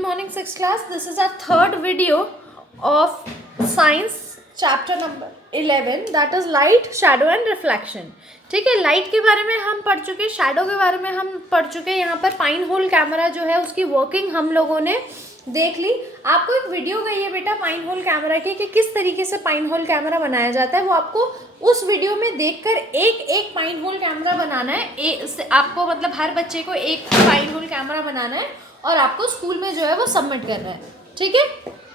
Good morning, 6th class. This is our third video of science chapter number 11, that is light, shadow and reflection. ठीक है, light के बारे में हम पढ़ चुके, शैडो के बारे में हम पढ़ चुके. यहाँ पर पाइन होल कैमरा जो है उसकी वर्किंग हम लोगों ने देख ली. आपको एक वीडियो गई है बेटा पाइन होल कैमरा की कि किस तरीके से पाइन होल कैमरा बनाया जाता है. वो आपको उस वीडियो में देखकर एक एक पाइन होल कैमरा बनाना है. आपको मतलब हर बच्चे को एक पाइन होल कैमरा बनाना है और आपको स्कूल में जो है वो सबमिट करना है. ठीक है,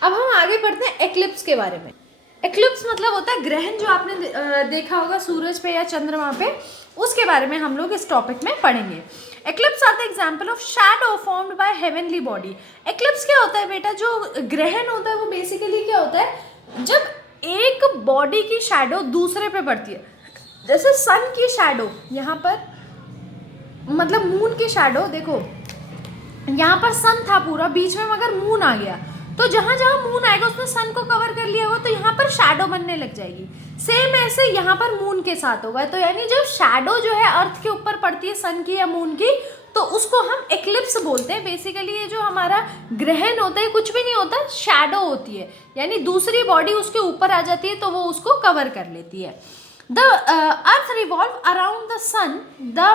अब हम आगे बढ़ते हैं एक्लिप्स के बारे में. एक्लिप्स मतलब होता है ग्रहण, जो आपने देखा होगा सूरज पे या चंद्रमा पे, उसके बारे में हम लोग इस टॉपिक में पढ़ेंगे. Eclipse are the example of shadow formed by heavenly body. Eclipse क्या होता है बेटा? जो ग्रहण होता है वो बेसिकली क्या होता है, जब एक बॉडी की शैडो दूसरे पे पड़ती है. जैसे सन की शैडो यहाँ पर, मतलब मून की शैडो, देखो यहाँ पर सन था पूरा, बीच में मगर मून आ गया, तो जहाँ जहाँ मून आएगा उसने सन को कवर कर लिया होगा, तो यहाँ पर शैडो बनने लग जाएगी. सेम ऐसे यहाँ पर मून के साथ होगा. तो यानी जब शैडो जो है अर्थ के ऊपर पड़ती है सन की या मून की, तो उसको हम एक्लिप्स बोलते हैं. बेसिकली ये जो हमारा ग्रहण होता है कुछ भी नहीं होता, शैडो होती है. यानी दूसरी बॉडी उसके ऊपर आ जाती है तो वो उसको कवर कर लेती है. The earth revolve around the sun, the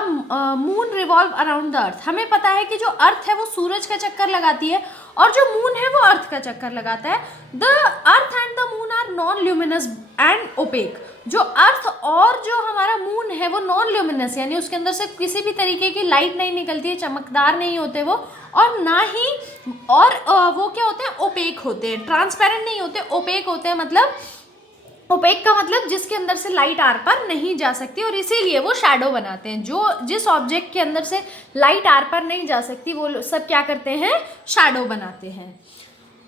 moon revolve around the earth. हमें पता है कि जो अर्थ है वो सूरज का चक्कर लगाती है और जो मून है वो अर्थ का चक्कर लगाता है. The earth and the moon are non-luminous and opaque. जो अर्थ और जो हमारा मून है वो नॉन ल्यूमिनस, यानी उसके अंदर से किसी भी तरीके की लाइट नहीं निकलती है, चमकदार नहीं होते वो, और ना ही और वो क्या होते हैं, ओपेक होते हैं. ट्रांसपेरेंट नहीं होते, ओपेक होते हैं. मतलब ओपेक का मतलब जिसके अंदर से लाइट आर पार नहीं जा सकती, और इसीलिए वो शैडो बनाते हैं. जो जिस ऑब्जेक्ट के अंदर से लाइट आर पार नहीं जा सकती वो सब क्या करते हैं, शैडो बनाते हैं.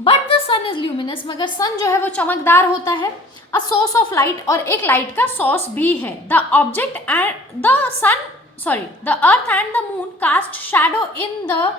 But the sun is luminous, मगर सन जो है वो चमकदार होता है. अ सोर्स ऑफ लाइट, और एक लाइट का सोर्स भी है. The object and the earth and the moon cast shadow in the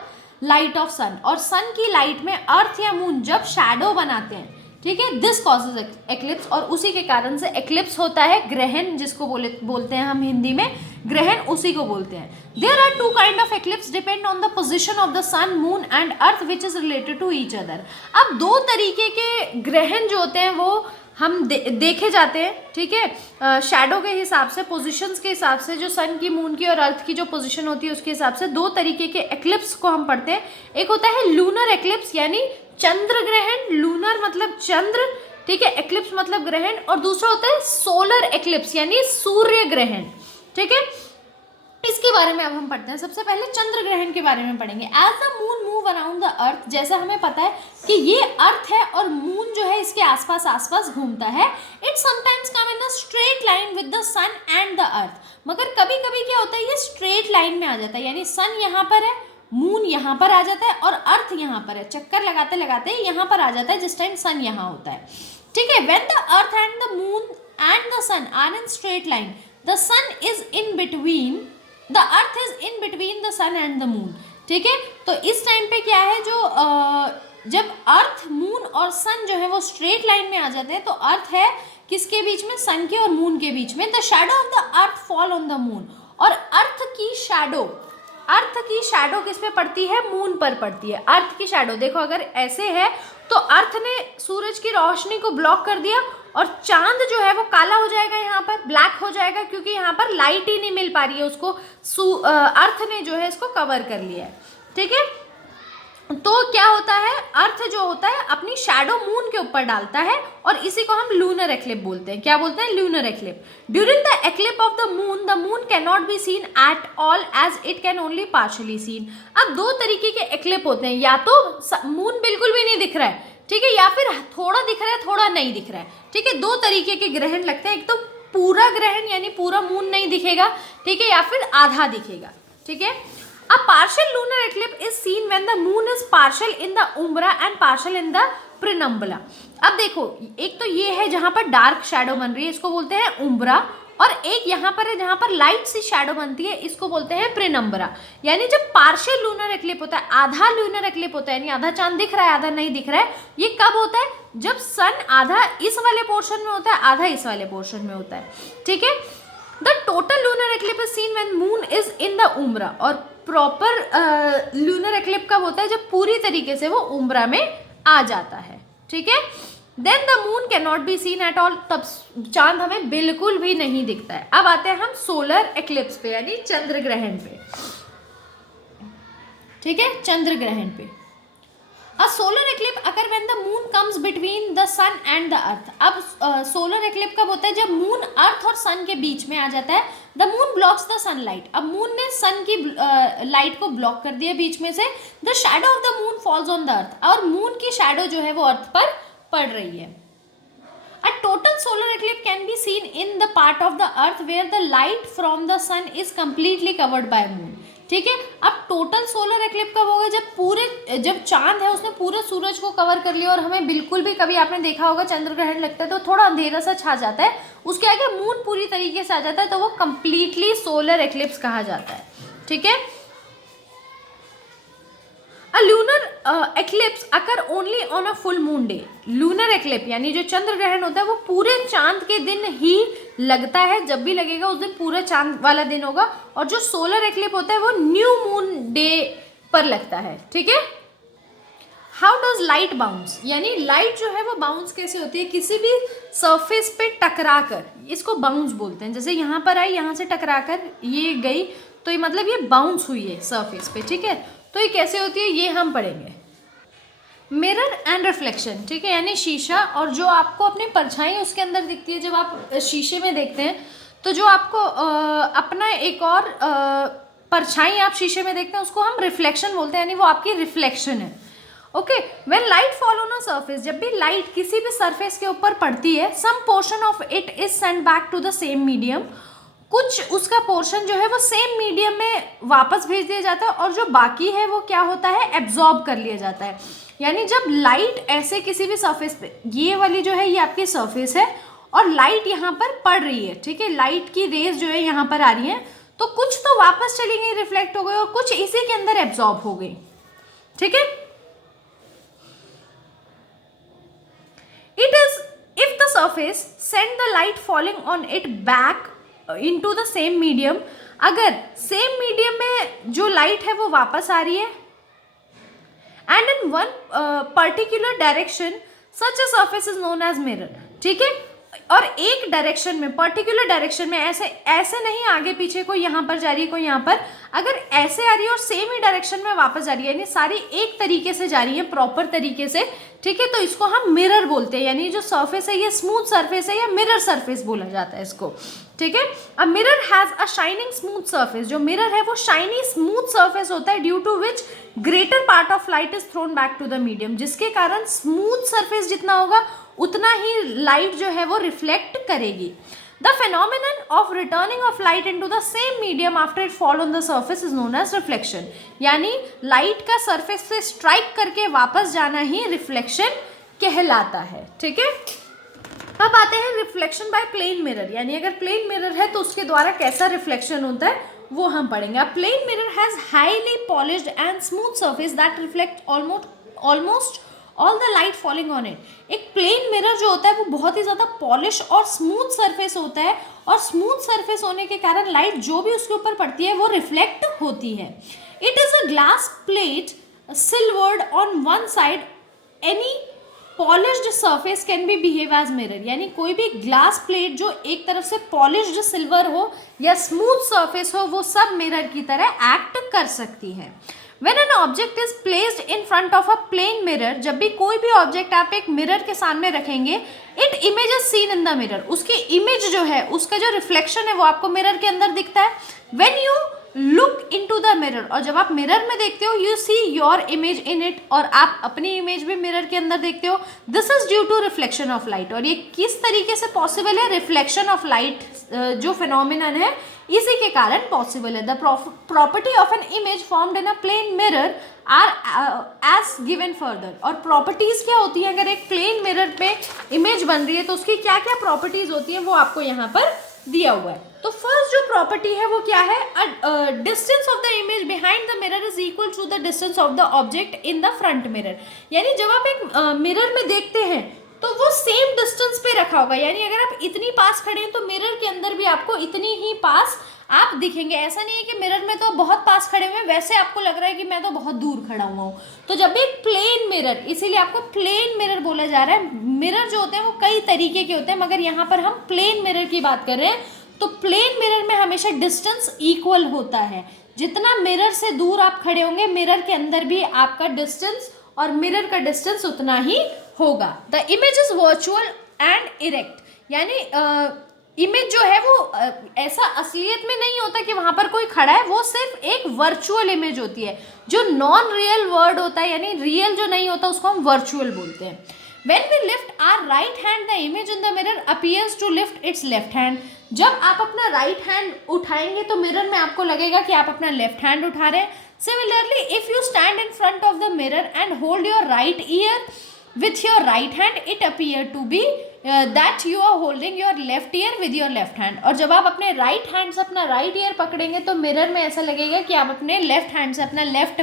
light of sun. और सन की लाइट में अर्थ या मून जब शैडो बनाते हैं, ठीक है, दिस कॉजेज एक्लिप्स, और उसी के कारण से एक्लिप्स होता है. ग्रहण जिसको बोलते हैं हम हिंदी में, ग्रहण उसी को बोलते हैं. There are two kind of eclipse depend on the position of the sun, moon and earth which is related to each other. अब दो तरीके के ग्रहण जो होते हैं वो हम देखे जाते हैं. ठीक है, शैडो के हिसाब से, पोजीशंस के हिसाब से, जो सन की, मून की और अर्थ की जो पोजीशन होती है उसके हिसाब से दो तरीके के एक्लिप्स को हम पढ़ते हैं. एक होता है लूनर एक्लिप्स, यानी चंद्र ग्रहण. लूनर मतलब चंद्र, ठीक है, एक्लिप्स मतलब ग्रहण. और दूसरा होता है सोलर एक्लिप्स, यानी सूर्य ग्रहण. ठीक है, इसके बारे में अब हम पढ़ते हैं. सबसे पहले चंद्र ग्रहण के बारे में पढ़ेंगे. As the moon move around the earth, जैसा हमें पता है कि ये अर्थ है और मून जो है इसके आसपास घूमता है. It sometimes come in a straight line with the sun and the earth. मगर कभी कभी क्या होता है, ये स्ट्रेट लाइन में आ जाता है, यानी सन यहाँ पर है, मून यहाँ पर आ जाता है और अर्थ यहाँ पर है. चक्कर लगाते लगाते यहाँ पर आ जाता है जिस टाइम सन यहाँ होता है. ठीक है, when the earth and the moon and the sun are in straight line, the sun is in between, the earth is in between the sun and the moon. ठीक है, तो इस टाइम पे क्या है, जो जब अर्थ, मून और सन जो है वो स्ट्रेट लाइन में आ जाते हैं, तो अर्थ है किसके बीच में, सन के और मून के बीच में. The shadow of the earth fall on the moon. और अर्थ की शैडो किस पे पड़ती है, मून पर पड़ती है. अर्थ की शैडो देखो, अगर ऐसे है तो अर्थ ने सूरज की रोशनी को ब्लॉक कर दिया और चांद जो है वो काला हो जाएगा, यहाँ पर ब्लैक हो जाएगा, क्योंकि यहाँ पर लाइट ही नहीं मिल पा रही है उसको. अर्थ ने जो है इसको कवर कर लिया है. ठीक है, तो क्या होता है, अर्थ जो होता है अपनी शैडो मून के ऊपर डालता है, और इसी को हम लूनर एक्लिप बोलते हैं. क्या बोलते हैं, lunar eclipse. During the eclipse of the moon can not be seen at all as it can only partially seen. अब दो तरीके के एक्लिप होते हैं, या तो मून बिल्कुल भी नहीं दिख रहा है, ठीक है, या फिर थोड़ा दिख रहा है, थोड़ा नहीं दिख रहा है. ठीक है, दो तरीके के ग्रहण लगते हैं. एक तो पूरा ग्रहण, यानी पूरा मून नहीं दिखेगा, ठीक है, या फिर आधा दिखेगा. ठीक है, a partial lunar eclipse is seen when the moon is partial in the umbra and partial in the penumbra. अब देखो, एक तो ये है जहां पर डार्क शैडो बन रही है, इसको बोलते हैं उम्ब्रा, और एक यहाँ पर है जहां पर लाइट सी शैडो बनती है, इसको बोलते हैं प्रिनम्बरा. यानी जब पार्शियल लूनर एक्लिप होता है, आधा लूनर एक्लिप होता है, यानी आधा चांद दिख रहा है आधा नहीं दिख रहा है, ये कब होता है, जब सन आधा इस वाले पोर्शन में होता है, आधा इस वाले पोर्शन में होता है. ठीक है, the total lunar eclipse is seen when moon is in the umbra. और प्रॉपर लूनर एक्लिप्स कब होता है, जब पूरी तरीके से वो उम्रा में आ जाता है, ठीक है। Then the moon can not be seen at all, तब चांद हमें बिल्कुल भी नहीं दिखता है। अब आते हैं हम सोलर एक्लिप्स पे, यानी चंद्र ग्रहण पे, ठीक है, चंद्र ग्रहण पे। A solar eclipse occur when the moon comes between the sun and the earth. अब सोलर एक्लिप्स कब होता है, जब मून अर्थ और सन के बीच में आ जाता है। The moon blocks the sunlight, अब मून ने सन की लाइट को ब्लॉक कर दिया बीच में से। The shadow of the moon falls on the earth, और मून की शैडो जो है वो अर्थ पर पड़ रही है। A total solar eclipse can be seen in the part of the earth where the light from the sun is completely covered by moon, ठीक है। अब टोटल सोलर एक्लिप्स कब होगा, जब चांद है उसने पूरे सूरज को कवर कर लिया और हमें बिल्कुल भी, कभी आपने देखा होगा चंद्र ग्रहण लगता है तो थोड़ा अंधेरा सा छा जाता है, उसके आगे मून पूरी तरीके से आ जाता है, तो वो कंप्लीटली सोलर एक्लिप्स कहा जाता है, ठीक है। अ lunar eclipse occur only on a full moon day. Lunar eclipse यानी जो चंद्र ग्रहण होता है वो पूरे चांद के दिन ही लगता है, जब भी लगेगा उस दिन पूरा चांद वाला दिन होगा। और जो सोलर एक्लिप्स होता है वो न्यू मून डे पर लगता है, ठीक है। हाउ डज लाइट बाउंस, यानी लाइट जो है वो बाउंस कैसे होती है, किसी भी सरफेस पे टकरा कर, इसको बाउंस बोलते हैं। जैसे यहाँ पर आई, यहाँ से टकरा कर ये गई, तो ये मतलब ये बाउंस हुई है सरफेस पे, ठीक है। तो ये कैसे होती है ये हम पढ़ेंगे। मिरर एंड रिफ्लेक्शन, ठीक है, यानी शीशा और जो आपको अपनी परछाई उसके अंदर दिखती है। जब आप शीशे में देखते हैं तो जो आपको अपना एक और परछाई आप शीशे में देखते हैं उसको हम रिफ्लेक्शन बोलते हैं, यानी वो आपकी रिफ्लेक्शन है, okay. When light fall on a surface, जब भी लाइट किसी भी सरफेस के ऊपर पड़ती है, some portion of it is send back to the same medium, कुछ उसका पोर्शन जो है वो सेम मीडियम में वापस भेज दिया जाता है, और जो बाकी है वो क्या होता है, एब्जॉर्ब कर लिया जाता है। यानी जब लाइट ऐसे किसी भी सरफेस पे, ये वाली जो है ये आपकी सरफेस है और लाइट यहाँ पर पड़ रही है, ठीक है, लाइट की रेज जो है यहाँ पर आ रही है, तो कुछ तो वापस चली गई, रिफ्लेक्ट हो गई, और कुछ इसी के अंदर एब्जॉर्ब हो गई, ठीक है। It is if the surface send the light falling on it back into the same medium, अगर सेम मीडियम में जो लाइट है वो वापस आ रही है, and in one particular direction such a surface is known as mirror, ठीक है। और एक डायरेक्शन में, पर्टिकुलर डायरेक्शन में, ऐसे नहीं आगे पीछे कोई यहाँ पर जा रही है कोई यहाँ पर, अगर ऐसे आ रही है और सेम ही डायरेक्शन में वापस जा रही है, यानी सारी एक तरीके से जा रही है प्रॉपर तरीके से, ठीक है, तो इसको हम मिरर बोलते हैं। यानी जो सरफेस है ये स्मूथ सरफेस है या मिरर सरफेस बोला जाता है इसको, ठीक है। A mirror has a shining smooth surface, जो मिरर है वो शाइनी स्मूथ सरफेस होता है, due to which greater part of light is thrown back to the medium, जिसके कारण स्मूथ सरफेस जितना होगा उतना ही लाइट जो है वो रिफ्लेक्ट करेगी। The phenomenon of returning of light into the same medium after it fall on the surface is known as reflection, यानी लाइट का सरफेस से स्ट्राइक करके वापस जाना ही रिफ्लेक्शन कहलाता है, ठीक है। अब आते हैं रिफ्लेक्शन बाय प्लेन मिरर, यानी अगर प्लेन मिरर है तो उसके द्वारा कैसा रिफ्लेक्शन होता है वो हम पढ़ेंगे। A plane mirror has highly polished and smooth surface that reflect almost all the light falling on it. एक प्लेन मिरर जो होता है वो बहुत ही ज़्यादा पॉलिश और स्मूथ सरफेस होता है, और स्मूथ सरफेस होने के कारण लाइट जो भी उसके ऊपर पड़ती है वो रिफ्लेक्ट होती है। It is a glass plate silvered on one side, any polished surface can be behave as mirror, यानी कोई भी ग्लास प्लेट जो एक तरफ से पॉलिश्ड सिल्वर हो या स्मूथ सरफेस हो वो सब मिरर की तरह एक्ट कर सकती है। When an object is placed in front of a plane mirror, जब भी कोई भी ऑब्जेक्ट आप एक मिरर के सामने रखेंगे, it image is seen in the mirror, उसकी इमेज जो है, उसका जो रिफ्लेक्शन है वो आपको मिरर के अंदर दिखता है। When you look into the mirror, और जब आप मिरर में देखते हो, you see your image in it, और आप अपनी इमेज भी मिरर के अंदर देखते हो। This is due to reflection of light, और ये किस तरीके से पॉसिबल है, रिफ्लेक्शन ऑफ लाइट जो फिनोमिनन है इसी के कारण पॉसिबल है। The property of an image formed in a plane mirror are as given further, और प्रॉपर्टीज क्या होती है, अगर एक प्लेन मिरर पे इमेज बन रही है तो उसकी क्या क्या प्रॉपर्टीज होती हैं वो आपको यहाँ पर दिया हुआ है। तो फर्स्ट जो प्रॉपर्टी है वो क्या है, distance of the image behind the mirror is equal to the distance of the object in the front mirror, यानी जब आप एक मिरर में देखते हैं तो वो सेम डिस्टेंस पे रखा होगा, यानी अगर आप इतनी पास खड़े हैं तो मिरर के अंदर भी आपको इतनी ही पास आप दिखेंगे। ऐसा नहीं है कि मिरर में तो बहुत पास खड़े हुए हैं, वैसे आपको लग रहा है कि मैं तो बहुत दूर खड़ा हुआ हूँ। तो जब भी प्लेन मिरर, इसीलिए आपको प्लेन मिरर बोला जा रहा है। मिरर जो होते हैं वो कई तरीके के होते हैं, मगर यहाँ पर हम प्लेन मिरर की बात कर रहे हैं। तो प्लेन मिरर में हमेशा डिस्टेंस इक्वल होता है। जितना मिरर से दूर आप खड़े होंगे, मिरर के अंदर भी आपका डिस्टेंस और मिरर का डिस्टेंस उतना ही होगा। The image is virtual and erect, यानी इमेज जो है वो ऐसा असलियत में नहीं होता कि वहां पर कोई खड़ा है, वो सिर्फ एक वर्चुअल इमेज होती है। जो नॉन रियल वर्ड होता है, यानी रियल जो नहीं होता, उसको हम वर्चुअल बोलते हैं। When we lift our right hand, the image in the mirror appears to lift its left hand. जब आप अपना राइट हैंड उठाएंगे तो मिरर में आपको लगेगा कि आप अपना लेफ्ट हैंड उठा रहे हैं। Similarly, if you stand in front of the mirror and hold your right ear with your right hand, it appear to be that you are holding your left ear with your left hand. और जब आप अपने right hand से अपना right year पकड़ेंगे तो mirror में ऐसा लगेगा कि आप अपने लेफ्ट हैंड से अपना लेफ्ट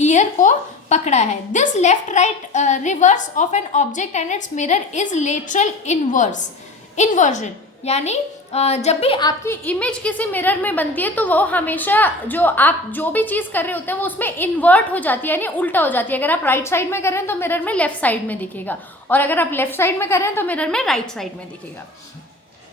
ईयर को पकड़ा है। This left right reverse of an object and it's mirror is lateral inversion, यानी जब भी आपकी इमेज किसी मिरर में बनती है तो वो हमेशा जो आप जो भी चीज़ कर रहे होते हैं वो उसमें इन्वर्ट हो जाती है, यानी उल्टा हो जाती है। अगर आप राइट साइड में कर रहे हैं तो मिरर में लेफ्ट साइड में दिखेगा, और अगर आप लेफ्ट साइड में कर रहे हैं तो मिरर में राइट साइड में दिखेगा।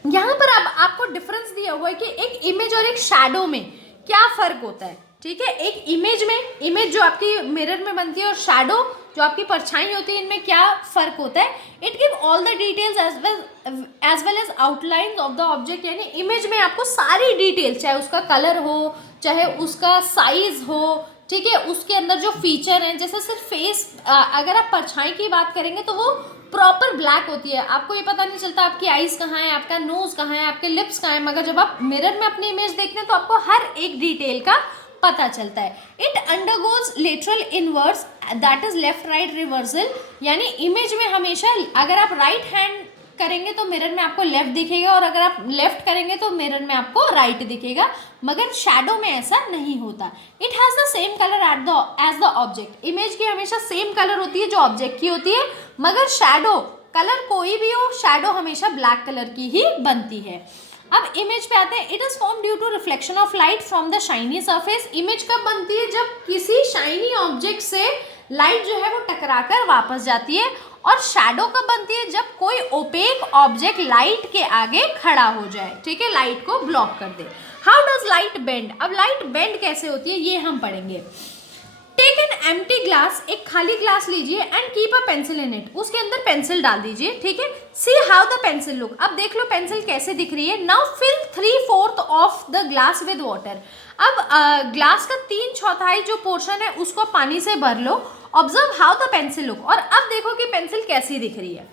यहाँ पर आपको डिफरेंस दिया हुआ है कि एक इमेज और एक शैडो में क्या फ़र्क होता है। ठीक है, एक इमेज में, इमेज जो आपकी मिरर में बनती है, और शैडो जो आपकी परछाई होती है, इनमें क्या फ़र्क होता है। It give all the details as well as outlines of the object, यानी इमेज में आपको सारी डिटेल्स, चाहे उसका कलर हो, चाहे उसका साइज हो, ठीक है, उसके अंदर जो फीचर हैं, जैसे सिर्फ फेस, अगर आप परछाई की बात करेंगे तो वो प्रॉपर ब्लैक होती है, आपको ये पता नहीं चलता आपकी आईज कहाँ है, आपका नोज कहाँ है, आपके लिप्स कहाँ है, मगर जब आप मिरर में अपनी इमेज देखते हैं तो आपको हर एक डिटेल का पता चलता है। It undergoes lateral inverse, that is left right reversal, यानी इमेज में हमेशा अगर आप राइट हैंड करेंगे तो मिरर में आपको लेफ्ट दिखेगा, और अगर आप लेफ्ट करेंगे तो मिरर में आपको राइट दिखेगा, मगर शैडो में ऐसा नहीं होता। It has the same colour as the object, image की हमेशा सेम कलर होती है जो ऑब्जेक्ट की होती है, मगर शैडो कलर कोई भी हो, शैडो हमेशा ब्लैक कलर की ही बनती है। अब इमेज पे आते हैं। It is form due to reflection of light from the shiny surface, image कब बनती है, जब किसी शाइनी ऑब्जेक्ट से लाइट जो है वो टकराकर वापस जाती है, और शैडो कब बनती है, जब कोई ओपेक ऑब्जेक्ट लाइट के आगे खड़ा हो जाए, ठीक है, लाइट को ब्लॉक कर दे। हाउ डज लाइट बेंड, अब लाइट बेंड कैसे होती है ये हम पढ़ेंगे। टेक एन एम्प्टी ग्लास, एक खाली ग्लास लीजिए, and keep a pencil in it, उसके अंदर पेंसिल डाल दीजिए, ठीक है। See how the pencil look, अब देख लो पेंसिल कैसे दिख रही है। Now fill 3/4 of the glass with water, अब ग्लास का 3/4 जो पोर्शन है उसको पानी से भर लो। Observe how the pencil look, और अब देखो कि पेंसिल कैसी दिख रही है।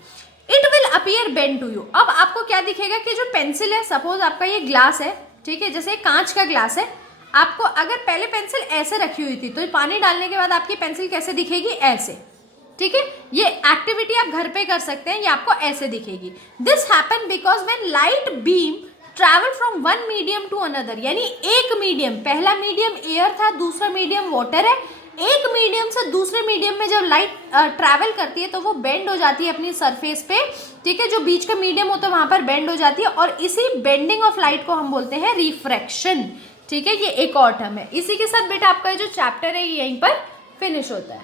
It will appear bend to you, अब आपको क्या दिखेगा कि जो पेंसिल है, सपोज आपका ये ग्लास है, ठीक है, जैसे कांच का ग्लास है, आपको अगर पहले पेंसिल ऐसे रखी हुई थी तो पानी डालने के बाद आपकी पेंसिल कैसे दिखेगी, ऐसे, ठीक है। ये एक्टिविटी आप घर पे कर सकते हैं, ये आपको ऐसे दिखेगी। This happen because when light beam travel from one medium to another, यानी एक मीडियम, पहला मीडियम एयर था, दूसरा मीडियम वाटर है, एक मीडियम से दूसरे मीडियम में जब लाइट ट्रैवल करती है तो वो बेंड हो जाती है अपनी सरफेस पे, ठीक है, जो बीच का मीडियम होता है वहां पर बेंड हो जाती है, और इसी बेंडिंग ऑफ लाइट को हम बोलते हैं रिफ्रैक्शन, ठीक है। ये एक और टर्म है। इसी के साथ बेटा आपका जो चैप्टर है ये यहीं पर फिनिश होता है।